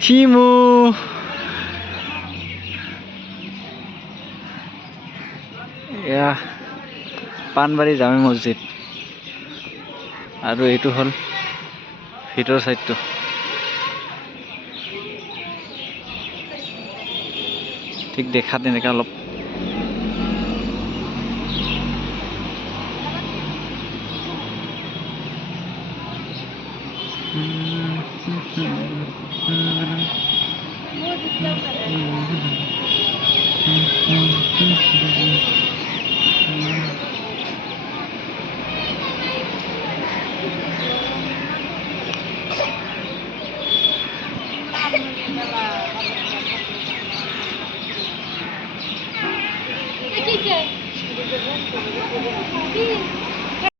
চিমু এয়া পানবাৰী জামে মছজিদ আৰু এইটো হ'ল ভিতৰ চাইডটো ঠিক দেখাত এনেকৈ অলপ